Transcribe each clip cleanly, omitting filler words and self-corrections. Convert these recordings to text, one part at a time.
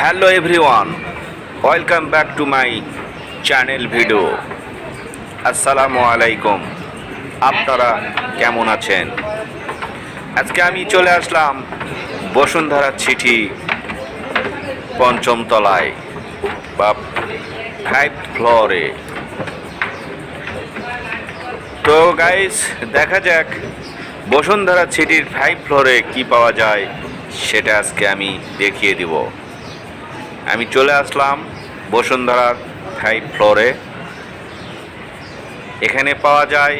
Hello everyone, welcome back to my channel video. আসসালামু আলাইকুম। আপনারা কেমন আছেন? আজকে আমি চলে আসলাম বসুন্ধরা সিটি পঞ্চম তলায় বা 5th ফ্লোরে। তো গাইস, দেখা যাক বসুন্ধরা সিটির 5 ফ্লোরে কি পাওয়া যায়, সেটা আজকে আমি দেখিয়ে দিব। আমি চলে আসলাম বসুন্ধরার 5 ফ্লোরে। এখানে পাওয়া যায়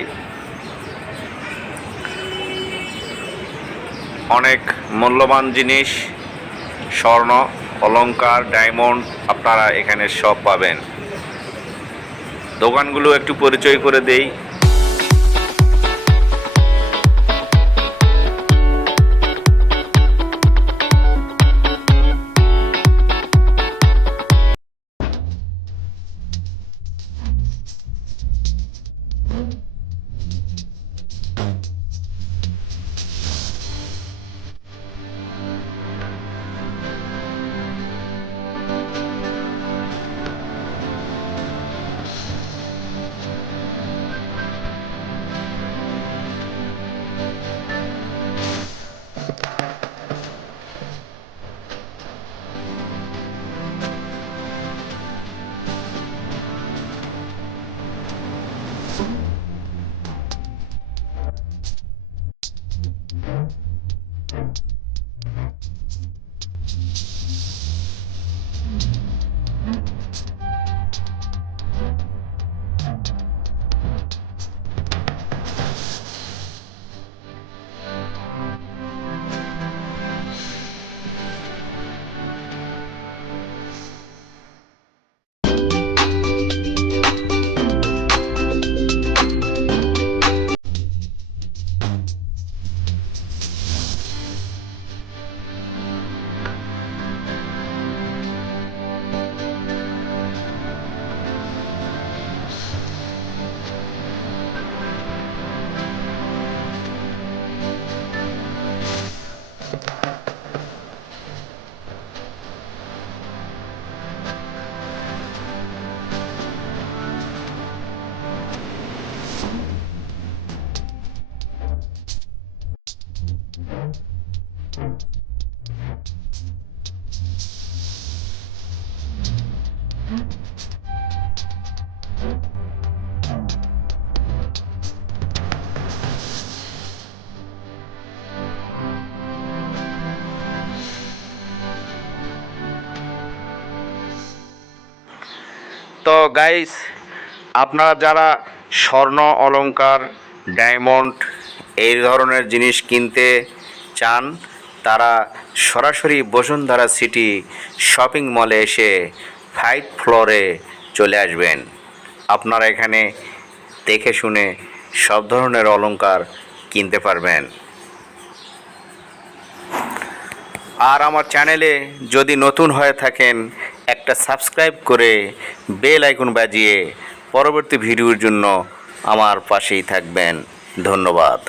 অনেক মূল্যবান জিনিস, স্বর্ণ, অলংকার, ডায়মন্ড, আপনারা এখানে সব পাবেন। দোকানগুলো একটু পরিচয় করে দেই। তো গাইস, আপনারা যারা স্বর্ণ, অলংকার, ডায়মন্ড এই ধরনের জিনিস কিনতে চান, তারা সরাসরি বসুন্ধরা সিটি শপিং মলে এসে 5 ফ্লোরে চলে আসবেন। আপনারা এখানে দেখে শুনে সব ধরনের অলংকার কিনতে পারবেন। আর আমার চ্যানেলে যদি নতুন হয়ে থাকেন, একটা সাবস্ক্রাইব করে বেল আইকন বাজিয়ে পরবর্তী ভিডিওর জন্য আমার পাশেই থাকবেন। ধন্যবাদ।